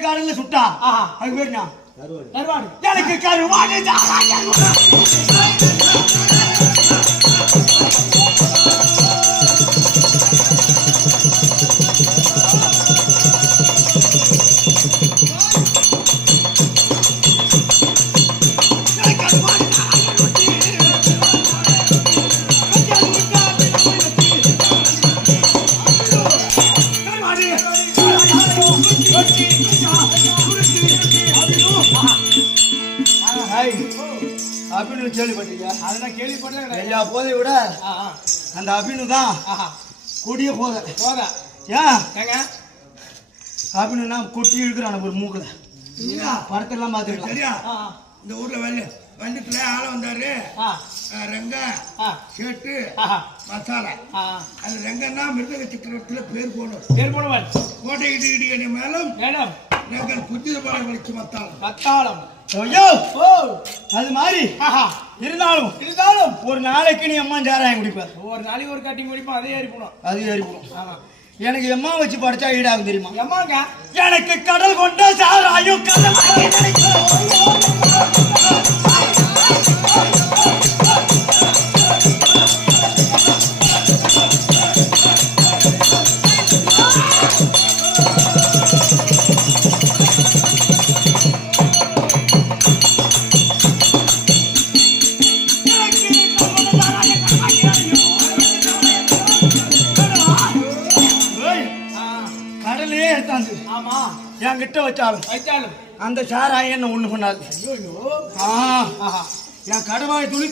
காரல்ல சுட்டா. அது பேர் என்ன? கருவாடு. எனக்கு கருவாடு. எனக்கு கருவாடு. அபினு கேள்விப்பட்டிருக்கியா? அதெல்லாம் கேள்விப்பட்டதே கிடையாது. எல்லா போதை விட. அந்த அபினு தான் கொடிய போதை. போதா. ஏன் ஏங்க? அபினுனா கொட்டி இழுக்கிறான் ஒரு மூக்குல. படத்தெல்லாம் பார்த்துருக்கலாம். சரியா? ஆ, ஆ. இந்த ஊர்ல வெள்ள வந்துட்டுல ஆள வந்தாரு. ரெங்க ஆஹா. மசாலா. அது ரெங்கன்னா மிருதக சித்திரத்துல பேர் போடும். பேர் போடுவார். கோட்டை இடி இடி அணி மேலும். மேடம் ரெங்கல் புத்திர பாடம் வலிச்சு மத்தாலும் கத்தாளம் ஐயோ! ஓ! அது மாதிரி? ஆஹா. இருந்தாலும் இருந்தாலும். ஒரு நாளைக்கு நீ அம்மா சாராயம் குடிப்பார். ஒரு நாளைக்கு ஒரு கட்டிங் குடிப்போம் அதே ஏறி போனோம் அது ஏறி போடும் ஆமா எனக்கு எம்மா வச்சு படிச்சா ஈடாகும் தெரியுமா? எம்மாங்க? எனக்கு கடல் கொண்ட சாராயம் கடல் கடலே எடுத்தாந்து. ஆமா. என்கிட்ட வச்சாலும். வைத்தாலும். அந்த சாராயம் என்ன ஒண்ணு பண்ணாது என் கடவாய் துளி